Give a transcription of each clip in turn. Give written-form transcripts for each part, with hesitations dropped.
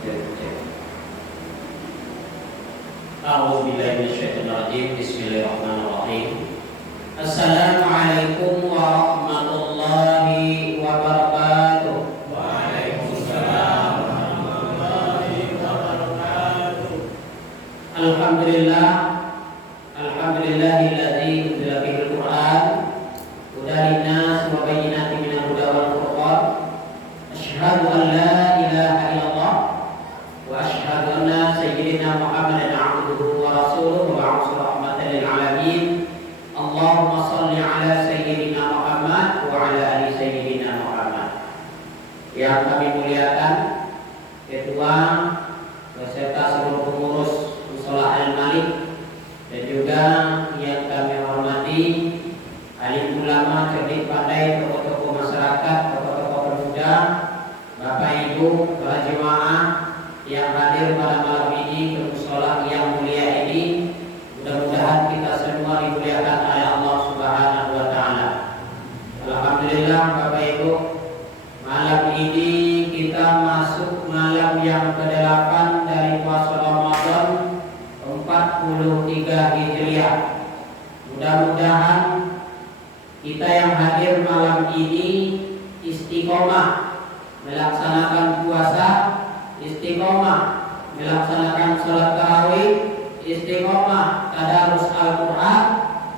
Bismillahirrahmanirrahim. Assalamualaikum warahmatullahi wabarakatuh. Waalaikumsalam warahmatullahi wabarakatuh. Alhamdulillahilladzi unzila bihil Qur'an hudan linnas wa bayyinatin minal huda wal furqan. Asyhadu an la ilaha illallah wa asyhadu anna sayyidina Muhammadan abduhu wa rasuluhu wa rahmatan lil alamin. Allahumma shalli ala sayyidina Muhammad wa ala ali sayyidina Muhammad. Yang kami muliakan ketua beserta seluruh pengurus Mushola Al-Malik dan juga yang kami hormati alim ulama, cerdik pandai, tokoh-tokoh masyarakat, tokoh-tokoh pemuda, Bapak Ibu, para jemaah yang hadir pada malam ini ke mushola yang mulia ini. Mudah-mudahan kita semua dimuliakan oleh Allah Subhanahu wa taala. Alhamdulillah Bapak Ibu, malam ini kita masuk malam yang ke-8 dari puasa Ramadan 43 Hijriah. Mudah-mudahan kita yang hadir malam ini istiqomah melaksanakan puasa, istiqomah melaksanakan sholat tarawih, istiqomah tadarus Al-Quran,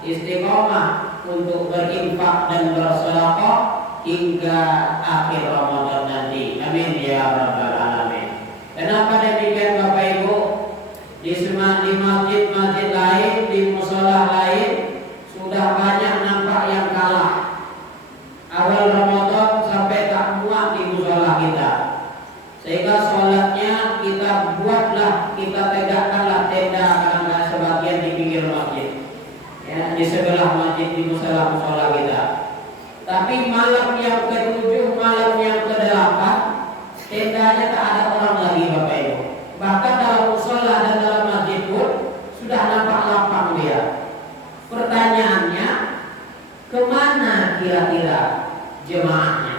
istiqomah untuk berinfak dan bersedekah hingga akhir Ramadan nanti. Amin ya rabbal alamin. Kenapa demikian Bapak Ibu? Di masjid-masjid lain, di mushola lain sudah banyak nampak yang kalah. Awal Ramadan sampai tak muat di mushola kita, sehingga sholatnya kita buatlah, kita tegakkanlah tenda kadang-kadang sebagian di pinggir masjid, ya, di sebelah masjid, di mushola kita. Tapi malam yang ke-7, malam yang ke-8, tendanya tak ada orang lagi Bapak Ibu. Bahkan dalam mushola dan dalam masjid pun sudah nampak lapang dia. Pertanyaannya, kemana kira-kira jemaahnya?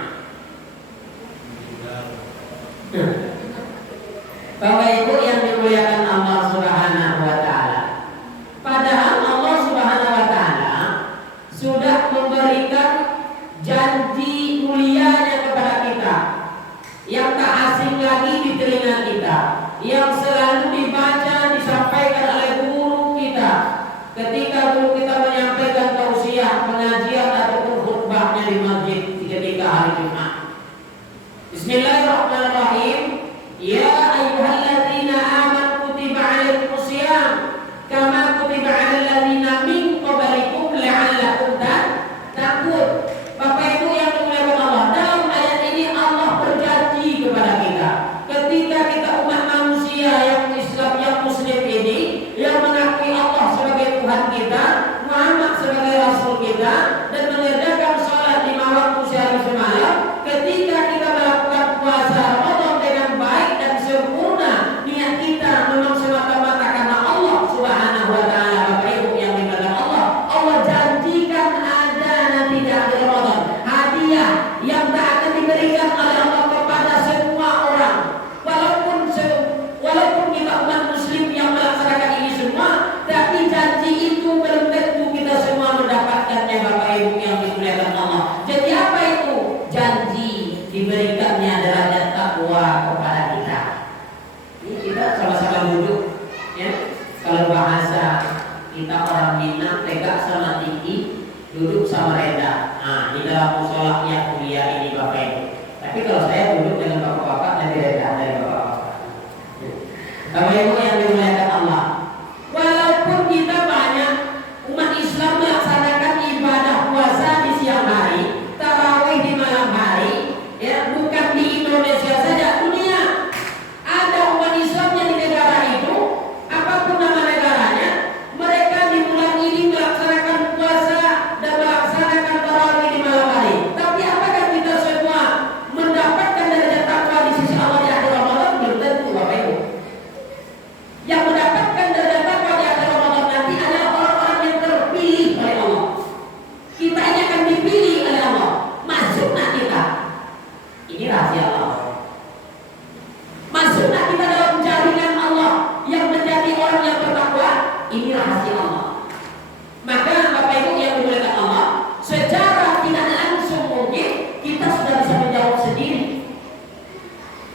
Bapak Ibu yang dimuliakan Allah Subhanahu wa taala. Padahal Allah Subhanahu wa taala sudah memberikan janji mulianya kepada kita yang tak asing lagi di telinga kita, yang selalu dibaca, disampaikan oleh guru kita ketika guru kita menyampaikan tausiah, pengajian ataupun khutbahnya di masjid ketika hari Jumat. Bismillahirrahmanirrahim. Ya ayyuhalladzina amanu kutiba 'alaikumus shiyam kama kutiba 'alal ladzina min qablikum la'allakum tattaqun. Bapak Ibu yang dimuliakan Allah, dalam ayat ini Allah berjanji kepada kita ketika kita umat manusia yang Islam, yang muslim ini, yang mengakui Allah sebagai Tuhan kita, Muhammad sebagai Rasul kita, dan mengerjakan sholat 5 waktu sehari semalam, ketika kita melakukan puasa Ramadan dengan baik dan sempurna di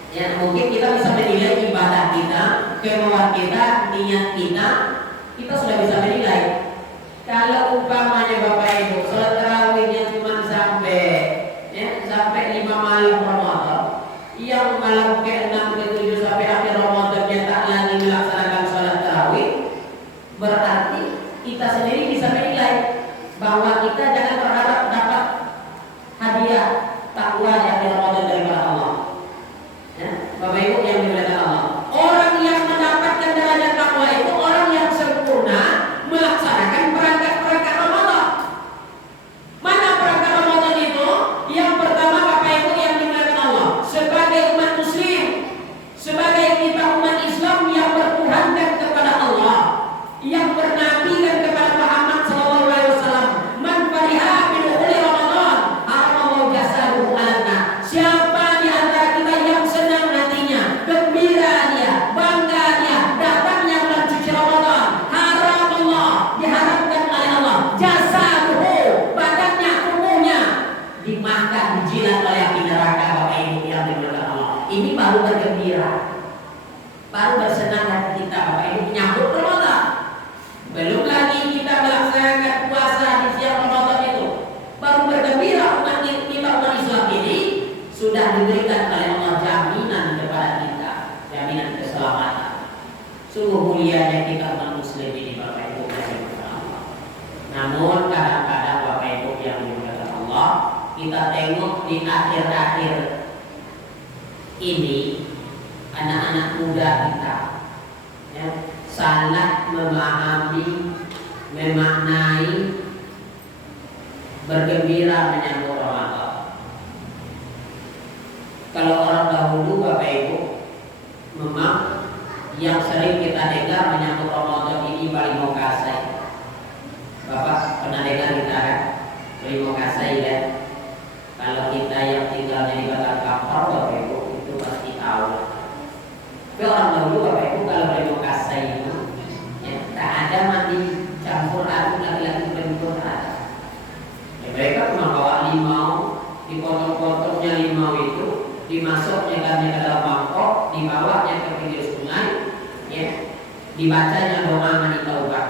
Ya, mungkin kita bisa menilai ibadah kita, kemauan kita, niat kita sudah bisa menilai. Kalau umpamanya Bapak Ibu sholat tarawihnya cuma sampai 5 malam Ramadan, yang malam ke-6 ke-7 sampai akhir Ramadannya tak lagi melaksanakan sholat tarawih, berarti kita sendiri bisa menilai bahwa kita jangan berharap dapat hadiah takwa di Ramadan daripada Allah. Ya, Bapak Ibu yang dimuliakan Allah, orang yang mendapatkan derajat takwa itu orang yang sempurna melaksanakan perangkat Ramadan. Mana perangkat Ramadan itu? Yang pertama Bapak Ibu yang dimuliakan Allah, sebagai umat muslim, sebagai kita umat Islam yang bertuhankan kepada Allah, yang bernabi dan kepada Muhammad sallallahu alaihi wasallam, man fariha bil uli Ramadan haramallahu jasaduhu alanna. Siapa di antara kita yang senang hatinya, gembira dia, bangga dia datangnya bulan suci Ramadan, haram Allah, diharamkan oleh Allah, jasaduhu, badannya, tubuhnya dimakan, dijilat oleh api neraka. Bapak Ibu yang dimuliakan Allah, ini baru bergembira, baru bersenang hati kita Bapak Ibu menyambut Ramadan. Belum lagi kita melaksanakan puasa di siang Ramadan itu, baru bergembira umat Islam ini sudah diberikan oleh Allah jaminan kepada kita, jaminan keselamatan. Sungguh mulianya kita umat muslim ini Bapak Ibu yang dimuliakan Allah. Namun kadang-kadang Bapak Ibu yang dimuliakan Allah, kita tengok di akhir-akhir ini anak-anak muda kita, ya, salah memahami, memaknai, bergembira menyambut Ramadan. Kalau orang dahulu Bapak Ibu, memang yang sering kita dengar menyambut Ramadan ini Balimo Kasai. Bapak pernah dengar kita kan? Balimo Kasai kan? Kalau kita yang tinggalnya di Batak Kampar Bapak Ibu itu pasti tahu. Tapi orang dahulu Bapak Ibu kalau Balimo Kasai itu tak ada mandi campur aduk laki-laki perempuan ada. Ya, mereka cuma bawa limau, dipotong-potongnya limau itu, dimasuknya ke dalam mangkok, dibawanya ke pinggir sungai, ya, dibacanya doa mani taubat.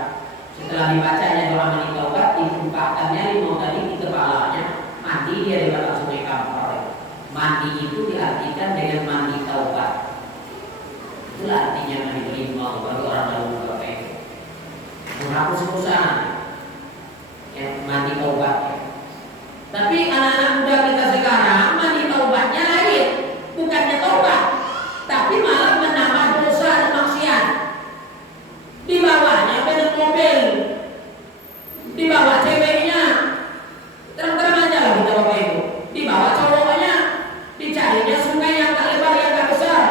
Setelah dibacanya doa mani taubat, ditumpahkannya limau tadi di kepalanya, mandi dia di belakang sungai Kampar. Mandi itu diartikan dengan mandi taubat. Itulah artinya mandi limau bagi orang dahulu Bapak Ibu. Menghapus perusahaan, ya, mandi taubat. Tapi anak-anak muda kita sekarang mandi taubatnya lain, bukannya taubat, tapi malah menambah dosa dan maksiat. Di bawahnya bener mobil, di bawah ceweknya, terang-terang aja lah kita Bapak Ibu. Di bawah cowoknya, dicarinya sungai yang tak lebar, yang tak besar.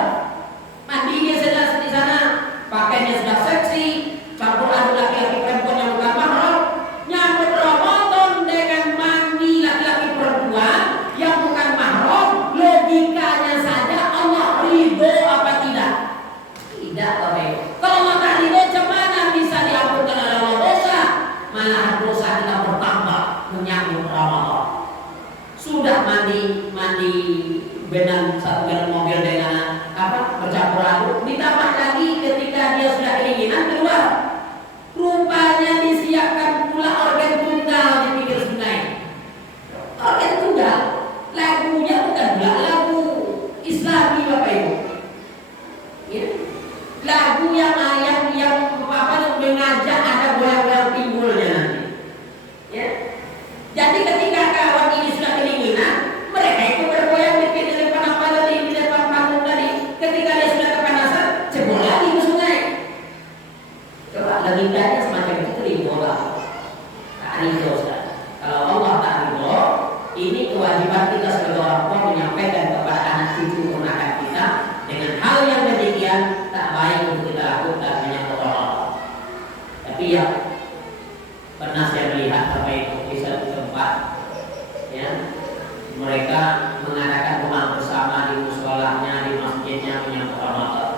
Mandinya sudah di sana, pakainya sudah seksi, campur aduk laki-laki perempuan yang bukan mahram, nyambut Ramadan dengan mandi laki-laki perempuan yang bukan mahram. Logikanya saja Allah ridho apa tidak? Tidak Bapak Ibu. Kalau Allah tak ridho, bagaimana bisa diampunkan oleh Allah dosa? Malah dosa kita bertambah menyambut Ramadan. Sudah mandi benang satu benang mobil dengan bercampur aduk, ditambah lagi ketika dia sudah keinginan keluar, rupanya disiapkan pula organ tunggal di pinggir sungai. Organ tunggal, lagunya bukan pula lagu Islami Bapak Ibu, ya. Lagu yang mengajak ada goyang-goyang pinggulnya nanti, ya. Jadi ketika kawan ini sudah keinginan, mereka itu bergoyang di depan apa tadi, di depan panggung tadi. Ketika dia sudah kepanasan, jebol lagi ke sungai. Coba logikanya semacam itu ridho lah. Tak ridho Ustaz. Kalau Allah tak ridho, ini kewajiban kita sebagai orang tua menyampaikan kepada anak cucu ponakan kita dengan hal yang demikian tak baik untuk kita lakukan menyambut Allah. Tapi ya pernah saya melihat Bapak Ibu di satu tempat, ya, mereka mengadakan doa bersama di musholahnya, di masjidnya menyambut Ramadan.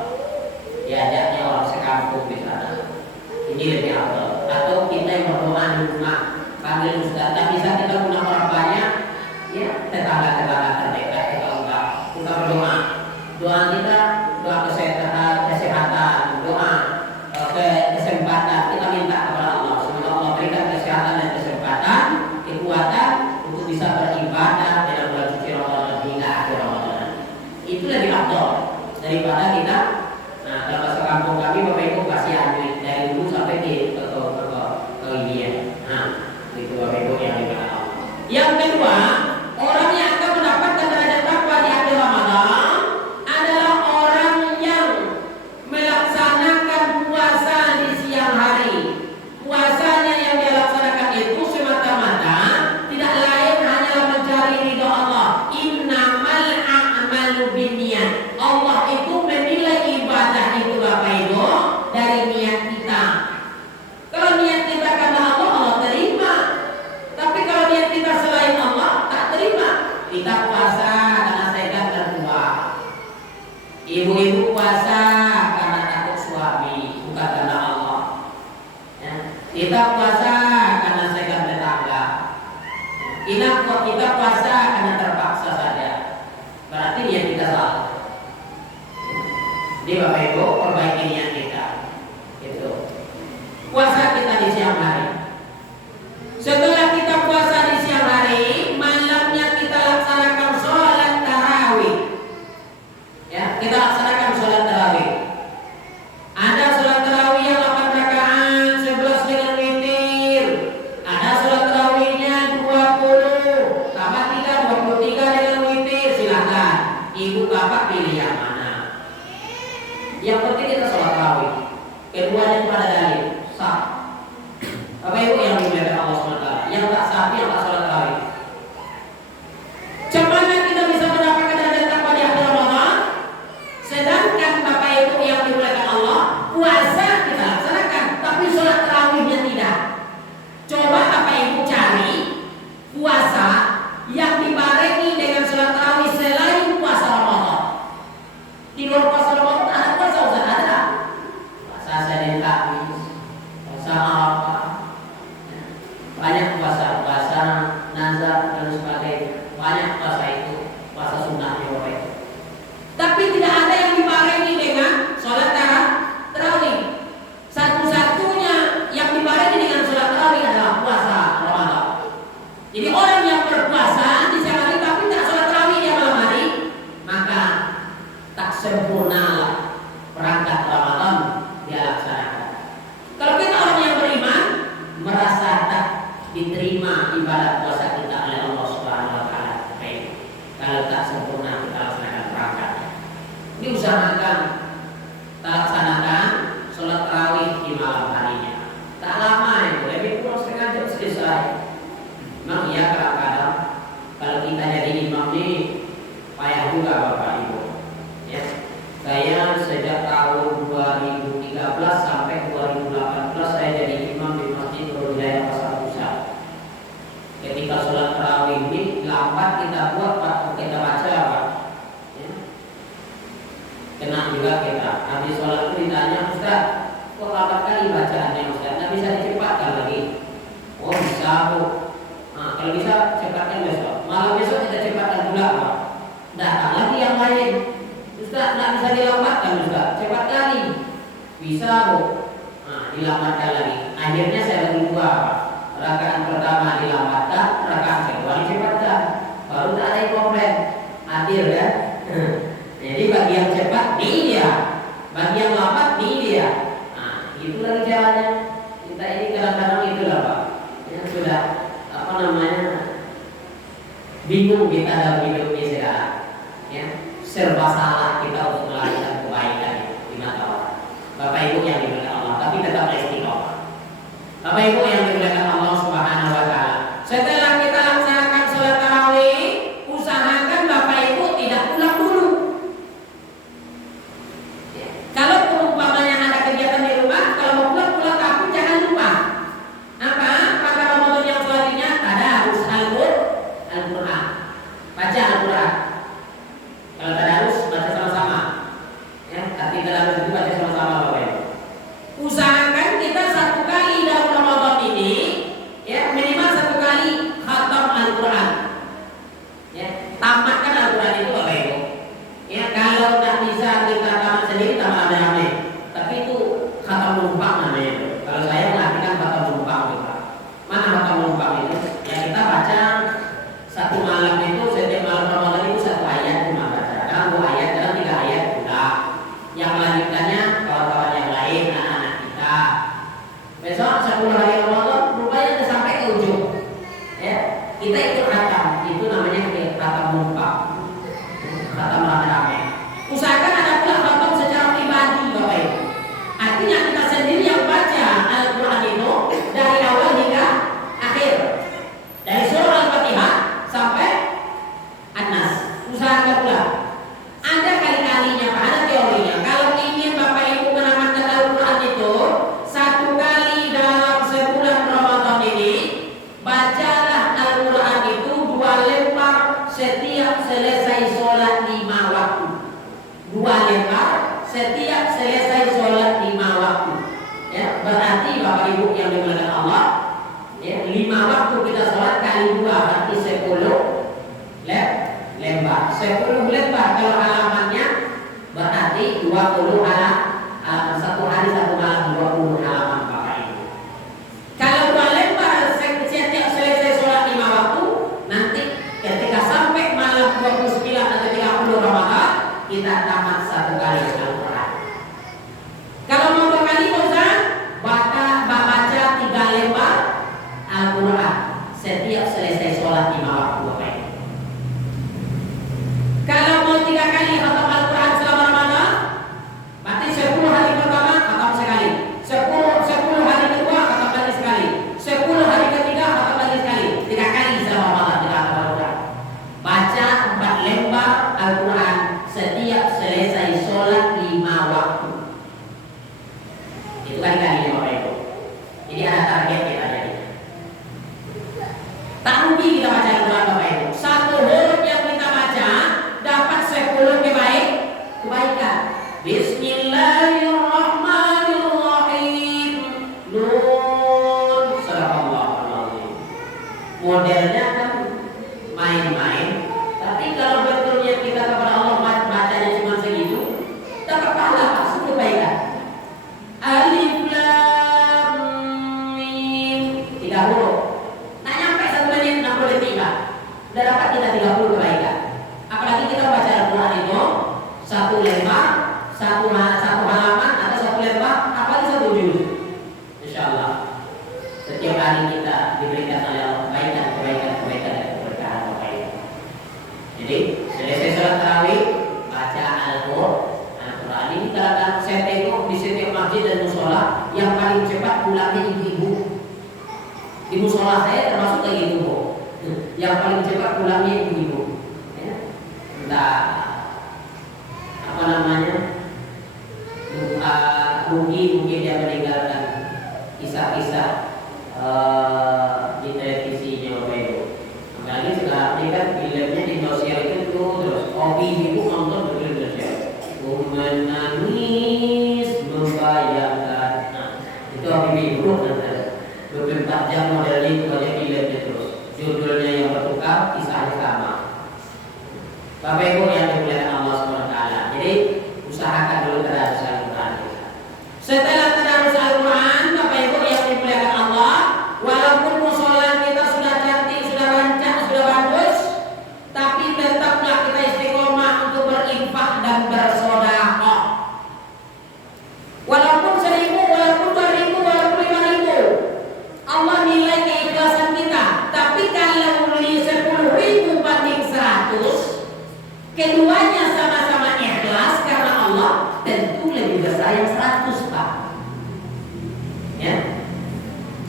Diajaknya orang sekampung di sana. Ini lebih Doa kita, doa kesehatan, doa kesempatan, kita minta kepada Allah. Semoga Allah berikan kesehatan dan kesempatan, kekuatan untuk bisa beribadah dalam bulan suci Ramadan hingga akhir Ramadan. Itu lebih afdal daripada kita. Nah, dalam bahasa kampung kami Bapak Ibu kasih anjing dari dulu sampai ke India. Nah, itu Bapak Ibu yang dikenal Allah. Yang kedua, orang yang akan mendapatkan derajat takwa di akhir Ramadan adalah orang yang melaksanakan puasa di siang hari. Puasanya yang dia laksanakan itu semata-mata tidak lain hanyalah mencari ridho Allah. Innamal a'malu binniyat. Allah itu menilai ibadah itu Bapak Ibu dari niat kita. Kalau niat kita karena Allah, Allah terima. Tapi kalau niat kita selain Allah, tak terima. Kita puasa karena sehat dan tua. Ibu-ibu puasa karena takut suami, bukan karena Allah. Ya. Kita puasa karena sehat tetangga. Kita puasa karena terpaksa saja. Berarti niat kita salah. Jadi Bapak Ibu perbaiki niat kita. Itu. Puasa kita di siang hari. Setelah kita puasa di siang hari, malamnya kita laksanakan sholat tarawih. Ya, kita laksanakan sholat tarawih. Ada sholat tarawih yang 8 rakaat, 11 dengan witir. Ada sholat tarawihnya 20, tambah 3, 23 dengan witir. Silakan, ibu bapak pilih yang mana. Yang penting kita sholat tarawih. Keduanya itu ada dalil sah. Bapak Ibu yang dimuliakan Allah SWT, yang tak sah, yang tak sholat tarawih. Bagaimana kita bisa mendapatkan derajat takwa di akhir Ramadan? Sedangkan Bapak Ibu yang dimuliakan Allah, puasa kita laksanakan, tapi sholat tarawihnya tidak. Coba Bapak Ibu cari puasa yang dibarengi dengan sholat tarawih selain puasa Ramadan. Di luar puasa Ramadan ada puasa Ustaz? Ada? Puasa Senin Kamis, puasa Arafah, banyak puasa nazar dan sebagainya, banyak puasa itu, puasa sunnah juga. Tapi tidak ada yang dibarengi dengan sholat tarawih. Satu-satunya yang dibarengi dengan sholat tarawih adalah puasa Ramadan. Jadi orang yang berpuasa di siang hari tapi tidak sholat tarawih di malam hari, maka tak sempurna perangkat Ramadan dia laksanakan. Kalau kita orang yang beriman, merasa tak diterima ibadah puasa kita oleh Allah Subhanahu wa taala. Kalau tak sempurna kita laksanakan perangkatnya. Diusahakan kita laksanakan sholat tarawih di malam harinya. Tak lama itu, lebih kurang setengah jam selesai. Memang iya kadang-kadang kalau kita jadi imam nih payah juga Bapak Ibu. Ya. Saya sejak tahun 2013 sampai 2018 saya jadi imam di Masjid Nurul Hidayah Pasar Pusat. Ketika sholat tarawih ini lambat kita buat kita baca Pak. Ya. Kena juga kita. Habis sholat itu ditanya, Ustaz, kok lambat kali bacaannya Ustaz? Nggak bisa dicepatkan lagi? Oh bisa Bu. Nah, kalau bisa cepatkan besok. Malam besok kita cepatkan pula Pak. Datang lagi yang lain. Ustaz, nggak bisa dilambatkan Ustaz, cepat kali. Bisa Bu. Nah, dilambatkan lagi. Akhirnya saya bagi dua Pak. Rakaat pertama dilambatkan, rakaat kedua dicepatkan. Baru tak ada komplain. Adil kan? Jadi bagi yang cepat ini dia, bagi yang lambat ini dia. Nah, itu lagi jalannya. Kita ini kadang-kadang itulah Pak. Yang sudah bingung kita dalam hidup ini sekarang. Ya, serba salah kita untuk melakukan kebaikan di mata Allah. Bapak Ibu yang dimuliakan Allah, tapi tetap istiqomah. Bapak Ibu yang dimuliakan Allah Subhanahu wa taala. Setelah kita laksanakan sholat tarawih, usahakan Bapak Ibu tidak pulang dulu. Ya. Kalau umpamanya ada kegiatan di rumah, kalau mau pulang tapi jangan lupa. Apa? Pada Ramadan yang selanjutnya ada harus Al-Quran. Baca Al-Quran. Kalau tak harus baca sama-sama. 2 lembar setiap selesai sholat 5 waktu. Ya, berarti Bapak Ibu yang dimuliakan Allah, ya, 5 waktu kita sholat kali 2 berarti 10 lembar. 10 lembar kalau halamannya berarti 20 halaman, 1 hari 1 malam 20 halaman Bapak Ibu. Kalau 2 lembar setiap selesai sholat 5 waktu, nanti ketika sampai malam 29 atau 30 Ramadan kita tamat 1 kali Al-Quran. Kalau mau berkali Ustaz, baca 3 lembar Al-Quran setiap selesai sholat 5 waktu Bapak Ibu. Kalau mau 3 kali khatam Al-Quran selama Ramadan, berarti 10 hari pertama khatam sekali, 10 hari kedua khatam lagi sekali, 10 hari ketiga khatam lagi sekali, 3 kali selama Ramadan kita khatam Al-Quran. Baca 4 lembar Al-Quran setiap selesai sholat 5 waktu. Itu kali-kali Bapak Ibu. Jadi ada target kita jadi. Tak rugi kita baca Al-Quran Bapak Ibu. 1 huruf yang kita baca dapat 10 kebaikan. Bismillahirrahmanirrahim. Nun. Sadaqallahul azim. Modelnya kan main-main, tapi kalau betulnya kita kepada Allah bacanya cuma segitu, dapat pahala pasti kebaikan. Alif Lam Mim 3 huruf. Nah nyampe 1 menit 60 detik Pak. Udah dapat kita 30 kebaikan. Apalagi kita baca Al-Quran itu 1 lembar, 1 halaman atau 1 lembar, apalagi 1 juz. Insyaallah setiap hari kita diberikan oleh Allah kebaikan dan keberkahan Bapak Ibu. Jadi selesai sholat tarawih baca Al-Quran. Ini kadang-kadang saya tengok di setiap masjid dan musola yang paling cepat pulangnya ibu-ibu. Di musola saya termasuk kayak gitu Bu. Yang paling cepat pulangnya ibu-ibu. Ya. Entah apa namanya, mungkin dia meninggalkan kisah-kisah di televisinya Bapak Ibu. Apalagi sekarang ini kan filmnya di Indosiar itu terus hobi ibu nonton di Indosiar. Menangis membayangkan. Nah, itu hobi ibu nanti. 24 jam modelnya itu aja filmnya terus. Judulnya yang bertukar, kisahnya sama. Bapak Ibu yang dimuliakan Allah SWT. Jadi usahakan dulu tadarus Al-Quran. Setelah tadarus Al-Quran, Bapak Ibu yang dimuliakan Allah, walaupun musola kita sudah cantik, sudah rancang, sudah bagus, tapi tetaplah kita istiqomah untuk berinfak dan bersedekah. Walaupun 1.000, walaupun 2.000, walaupun 5.000, Allah nilai keikhlasan kita. Tapi kalau beli 10.000 banding 100, keduanya sama-sama ikhlas karena Allah, tentu lebih besar yang 100 Pak. Ya.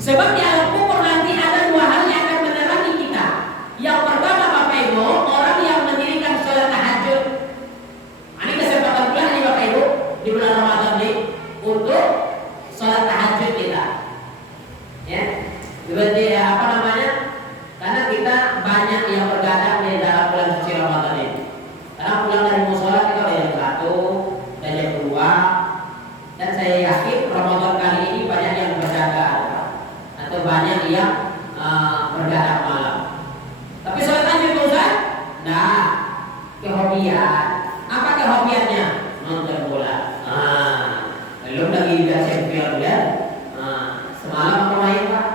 Sebab di alam kubur nanti ada 2 hal yang akan menerangi kita. Yang pertama Bapak Ibu, orang yang mendirikan sholat tahajud. Ini kesempatan pula nih Bapak Ibu di bulan Ramadan ini untuk sholat tahajud kita. Ya. Berarti apa namanya? Karena kita banyak yang bergadang di dalam bulan suci Ramadan ini. Karena pulang dari musola kita udah jam 1, dan jam 2, dan saya yakin Ramadan kali ini banyak yang berdagang atau banyak yang bergadang malam. Tapi sholat tahajud Ustaz? Nah, kehobian. Apa kehobiannya? Nonton bola. Belum lagi Liga Champions ya. Semalam apa main Pak?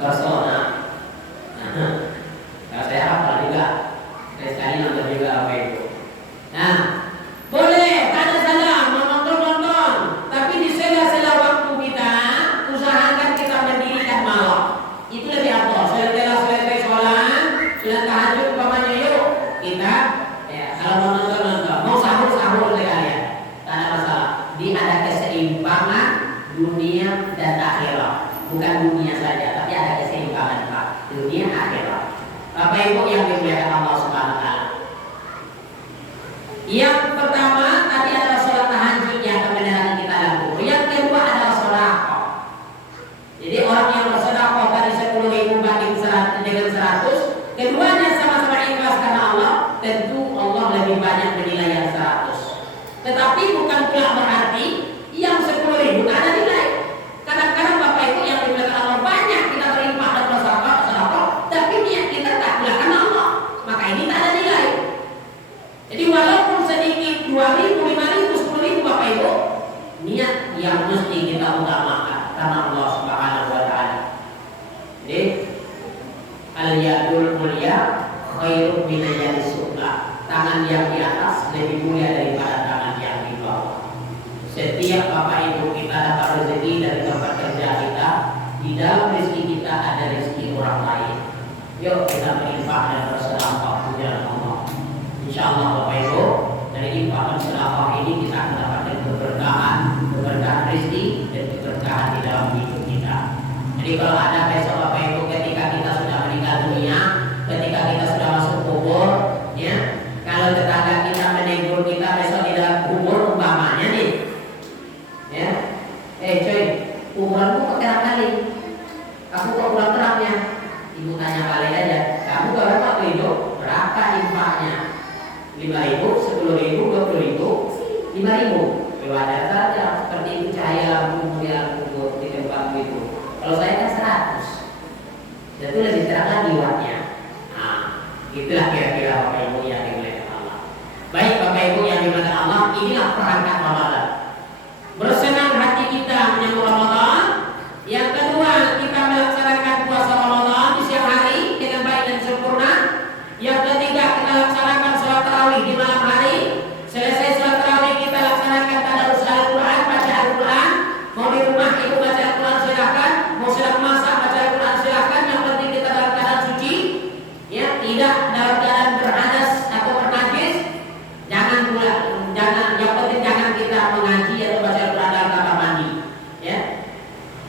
Barcelona. Kalau saya hafal juga. Saya sekali nonton juga Bapak Ibu. Nah, boleh, tak ada salah menonton, tapi di sela-sela waktu kita usahakan kita mendirikan malam. Itu lebih apa? Selesai sholat, sudah tahajud umpamanya yuk kita ya, kalau mau nonton, mau sahur sekalian, tak ada masalah. Di ada keseimbangan dunia dan akhirat, bukan dunia saja, tapi ada keseimbangan Pak, dunia akhirat. Bapak Ibu yang dimuliakan Allah Subhanahu wa taala. Yang pertama tadi adalah sholat tahajud yang akan menerangi kita dalam kubur. Yang kedua adalah sedekah. Jadi orang yang bersedekah tadi 10.000 banding 100 dengan 100, keduanya sama-sama ikhlas karena Allah, tentu Allah lebih banyak menilai pula berarti yang 10.000 tak ada nilai. Kadang-kadang Bapak Ibu yang dimuliakan Allah banyak kita berinfak dan bersedekah, tapi niat kita tak pula karena Allah, maka ini tak ada nilai. Jadi walaupun sedikit 2.000, 5.000, 10.000 Bapak Ibu, niat yang mesti kita utamakan karena Allah Subhanahu wa taala. Jadi al-yadul mulia khairu min al-yadis sufla. Tangan yang di atas lebih mulia daripada tangan yang di bawah. Setiap Bapak Ibu kita dapat rezeki dari tempat kerja kita, di dalam rezeki kita ada rezeki orang lain. Yuk kita berinfak dan bersedekah di jalan Allah. Insyaallah Bapak Ibu, dari infak dan sedekah ini kita akan dapatkan keberkahan rezeki dan keberkahan di dalam hidup kita. Jadi kalau ada besok Bapak Ibu ketika kita sudah meninggal dunia, ketika kita sudah masuk kubur, ya, kalau tetangga kita menegur kita besok di dalam kubur umpamanya nih, ya, coy, kuburanku kok terang kali, aku kok kurang terangnya? Ibu tanya balik aja, kamu kalau waktu hidup berapa infaknya? 5.000, 10.000, 20.000, 5.000. Wajar saja seperti itu cahaya lampu di dalam kubur di tempat itu. Kalau saya kan 100, itu lebih terang lagi wattnya. Nah, itulah kira-kira Bapak Ibu yang dimuliakan Allah. Baik Bapak Ibu yang dimuliakan Allah, inilah perangkat Ramadan. Bersenang hati kita menyambut Ramadan. Yang kedua, kita melaksanakan puasa Ramadan di siang hari dengan baik dan sempurna. Yang ketiga, kita laksanakan sholat tarawih di malam hari. Selesai sholat tarawih kita laksanakan tadarus Al-Quran, baca Al-Quran. Mau di rumah ibu baca Al-Quran silakan, mau sedang masak baca Al-Quran silakan. Yang penting kita dalam keadaan suci, ya, tidak dalam keadaan berhadas atau bernajis. Jangan pula, yang penting jangan kita mengaji atau baca Al-Quran dalam kamar mandi, ya.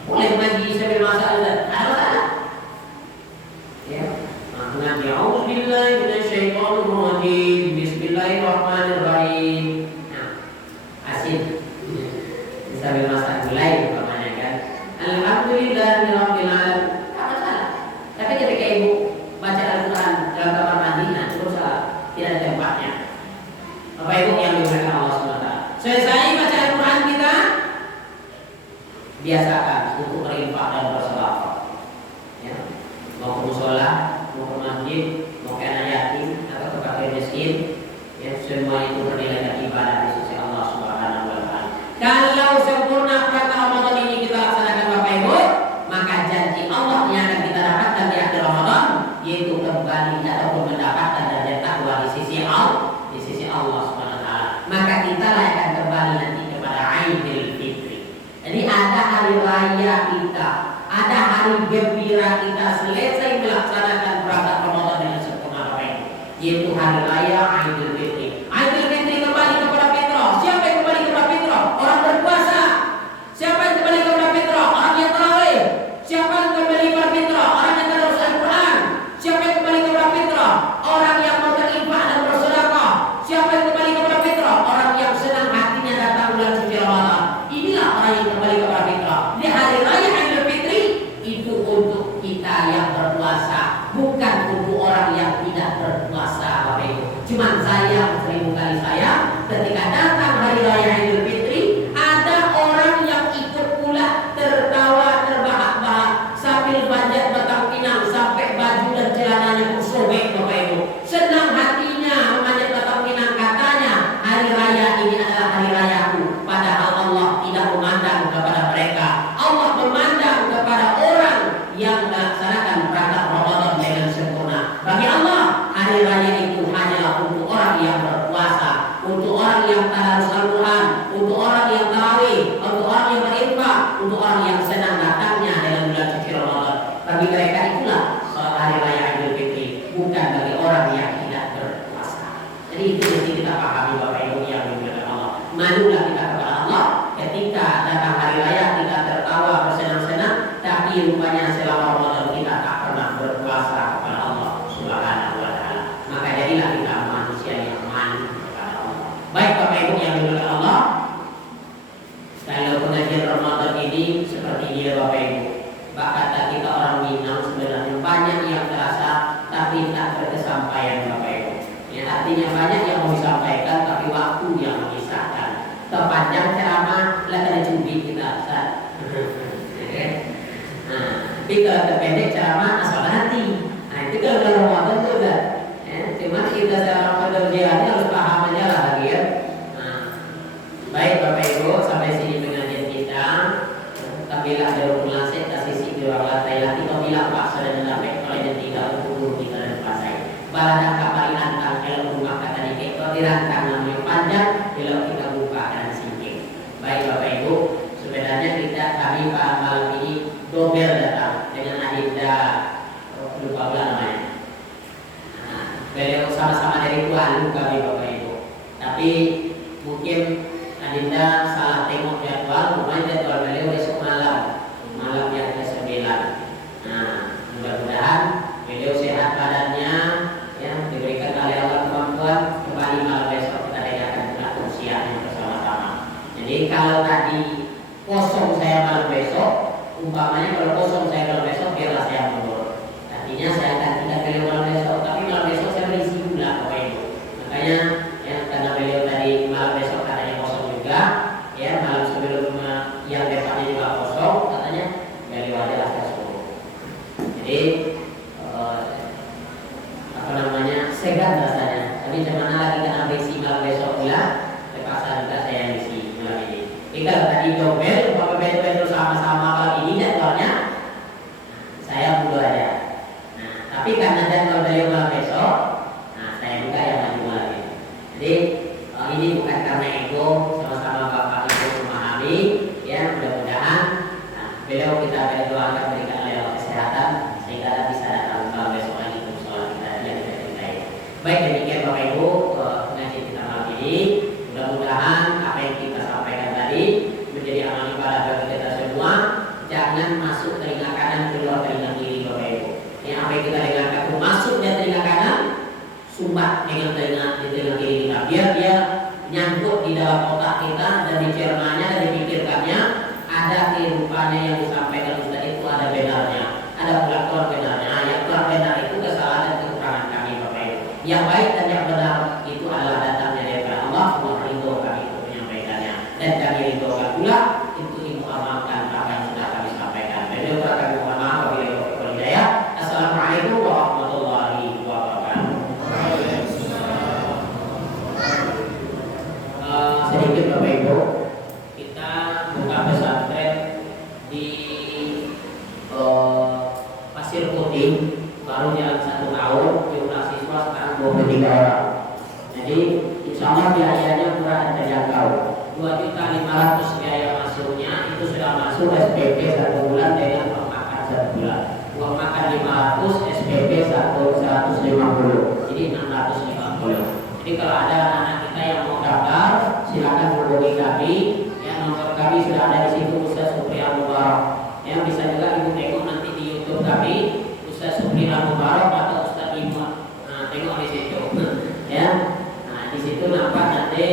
Boleh mengaji sambil masak, ada masalah, ya. Mengaji auzubillahi minasyaitonir rajim, bismillahirrahmanirrahim. Nah, asyik sambil masak gulai umpamanya kan. Alhamdulillahirabbil alamin. Tak masalah. Tapi ketika ibu baca Al-Quran dalam kamar mandi, nah itu salah, tidak ada tempatnya. Bapak Ibu yang dimuliakan Allah SWT, selesai baca Al-Quran kita biasakan untuk berinfak dan bersedekah. Ya. Mau ke mushola, mau ke masjid, mau ke anak yatim atau ke fakir miskin, ya, semua itu bernilai dan ibadah di sisi Allah Subhanahu wa taala. Kalau sempurna perangkat Ramadan ini kita laksanakan Bapak Ibu, maka janji Allah yang akan kita dapatkan di akhir Ramadan yaitu kembali ataupun mendapatkan derajat takwa di sisi Allah Subhanahu wa taala. Maka kita akan kembali nanti kepada Aidil Fitri. Jadi ada hari raya kita, ada hari gembira kita selesai melaksanakan perangkat Ramadan dengan sempurna Bapak Ibu, yaitu hari raya Aidil Fitri. Aidil Fitri kembali kepada fitrah. Siapa yang kembali kepada fitrah? Orang berpuasa. Siapa yang kembali kepada fitrah? Orang yang tarawih. Siapa yang kembali kepada fitrah? Orang yang tadarus Al-Quran. Siapa yang kembali kepada fitrah? Orang yang mau berinfak dan bersedekah. Siapa yang kembali kepada fitrah? Orang yang senang hatinya datang bulan suci Ramadan. Inilah orang yang kembali kepada fitrah. Di hari raya Aidil Fitri itu untuk kita yang berpuasa, bukan untuk orang yang tidak berpuasa Bapak Ibu. Cuman saya sering kali saya ketika datang hari raya Idul Fitri, ada orang yang ikut pula tertawa terbahak-bahak sambil banjat batang pinang sampai baju dan celananya pun sobek Bapak Ibu. Senang hatinya memanjat batang pinang, katanya hari raya ini adalah hari rayaku. Padahal Allah tidak memandang kepada mereka. Allah memandang kepada orang yang melaksanakan perangkat Ramadan dengan sempurna. Bagi Allah hari raya itu hanyalah untuk orang yang berpuasa, untuk orang yang tadarus Al-Quran, untuk orang yang tarawih, untuk orang yang berinfak, untuk orang yang senang datangnya dalam bulan suci Ramadan. Bagi mereka itulah sholat hari raya Idul Fitri, bukan bagi orang yang tidak berpuasa. Jadi itu mesti kita pahami Bapak Ibu yang dimuliakan Allah. Malulah kita kepada Allah ketika datang hari raya kita tertawa bersenang-senang, tapi rupanya selama Ramadan kita tak pernah berpuasa kepada Allah Subhanahu wa taala. Maka jadilah kita manusia yang malu kepada Allah. Baik Bapak Ibu yang dimuliakan Allah, kalau pengajian Ramadan ini seperti ini ya Bapak Ibu. Bak kata kita orang Minang sebenarnya banyak yang terasa tapi tak berkesampaian Bapak Ibu. Ya, artinya banyak yang mau disampaikan tapi waktu yang memisahkan. Tepat panjang ceramah lah kena cubit kita Ustaz. Nah, tapi kalau terpendek ceramah asal hati. Nah itu kalau dalam Ramadan itu udah. Cuma kita secara pekerjaannya harus paham aja lah lagi ya. Nah, baik Bapak Ibu sampai sini pengajian kita. Tampillah dari penasihat kasih di ruang lantai lagi. Tampillah Pak sudah sampai kalau yang tidak untuk kita dan pasai. Baladang kapal antang kalau rumah kata dikit kalau dirangkang namanya panjang kalau kita buka dan singkir. Baik Bapak Ibu, sebenarnya kami pada malam ini dobel datang dengan Adinda lupa ulang namanya. Nah, beliau sama-sama dari Tuhan kami Bapak Ibu. Tapi mungkin Adinda salah tengok jadwal, mungkin jadwal beliau besok malam yang ke-9. Nah, mudah-mudahan beliau sehat badannya, ya diberikan oleh Allah kemampuan kembali malam besok kita dengarkan juga usianya bersama-sama. Jadi kalau tadi kosong saya malam besok, umpamanya kalau kosong saya malam besok biarlah saya mundur. Artinya saya akan tidak beliau malam besok, tapi malam besok saya berisi gula Bapak Ibu. Makanya ya karena beliau tadi malam besok katanya kosong juga, ya malam sebelum yang depannya juga kosong, katanya beliau adalah saya suruh. Jadi apa namanya segan rasanya. Tapi gimana lagi karena berisi malam besok pula, terpaksa juga saya berisi malam ini. Jika tadi dobel, Bapak Ibu sama-sama malam ini jadwalnya, saya mundur aja. Nah, tapi karena jadwal beliau malam besok, nah saya juga yang maju lagi. Jadi ini bukan karena ego, sama-sama Bapak Ibu memahami, ya mudah-mudahan beliau kita berdoakan berikan oleh Allah kesehatan sehingga bisa datang malam besok lagi untuk sholat kita yang kita cintai. Baik demikian Bapak Ibu ngaji kita malam ini, mudah-mudahan apa yang kita sampaikan tadi menjadi amal ibadah bagi kita semua. Jangan masuk telinga kanan keluar telinga kiri Bapak Ibu. Yang apa yang kita dengarkan itu masuk dari telinga kanan, sumbat dengan telinga kiri kita. Biar dia nyangkut di dalam otak kita dan dicernanya dan dipikirkannya. Ada kehidupannya yang disampaikan Ustaz itu ada benarnya, ada pula benarnya. Yang kurang benar itu kesalahan dan kekurangan kami Bapak Ibu. Yang baik dan yang benar itu adalah datangnya dari Allah. Allah ridho kami untuk menyampaikannya dan kami ridhokan pula itu mengamalkan apa yang sudah kami sampaikan. Dan juga kami mohon maaf apabila kurang hidayah. Assalamualaikum warahmatullahi wabarakatuh. Sedikit Bapak Ibu, kita buka pesantren di Pasir Putih baru jalan 1 tahun, jumlah siswa sekarang 23 orang. Jadi insya Allah biayanya murah dan terjangkau. 2.500.000 biaya masuknya, itu sudah masuk SPP 1 bulan dengan uang makan 1 bulan. Uang makan 500, SPP 150, jadi 650. Jadi kalau ada anak kita yang mau daftar, silakan hubungi kami. Nomor kami sudah ada di situ, Ustaz Supri Al-Mubarak. Ya, bisa juga Ibu tengok nanti di YouTube kami, Ustaz Supri Al-Mubarak atau Ustaz Imam. Nah, tengok di situ. Ya. Nah, di situ nampak nanti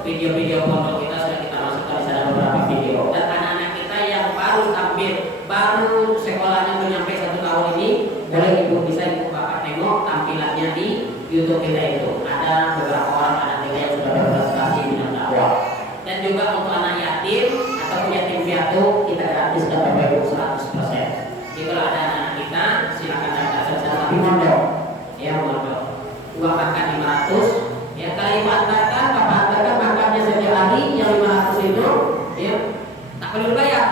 video-video pondok kita sudah kita masukkan di sana beberapa video. Dan anak-anak kita yang baru tampil, baru sekolahnya menyampai 1 tahun ini, boleh Ibu bisa Ibu Bapak tengok tampilannya di YouTube kita itu. Ada beberapa orang anak kita yang sudah berprestasi di dalam dakwah. Dan juga untuk anak yatim atau yatim piatu kita gratis dan Bapak Ibu 100%. Jadi kalau ada anak kita silakan daftar saja tapi mondok. Ya mondok. Uang makan 500. Ya kalau Ibu antarkan, Bapak antarkan makannya setiap hari yang 500 itu, ya tak perlu bayar.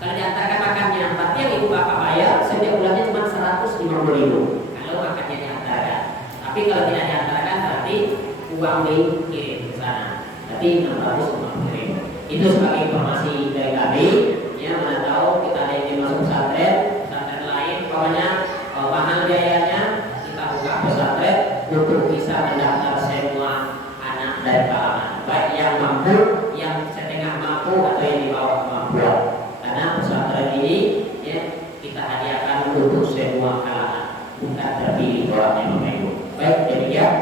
Kalau diantarkan makannya, tapi yang Ibu Bapak bayar setiap bulannya cuma 150.000. Kalau makannya diantarkan. Tapi kalau tidak diantarkan berarti uang dikirim ke sana. Tapi 650.000. Itu sebagai informasi dari kami. Ya, mana tahu kita ada yang masuk pesantren lain, pokoknya mahal biayanya, kita buka pesantren untuk bisa mendaftar semua anak dari kalangan, baik yang mampu, yang setengah mampu atau yang di bawah kemampuan. Karena pesantren ini ya kita hadiahkan untuk semua kalangan, bukan terpilih orangnya Bapak Ibu. Baik, demikian.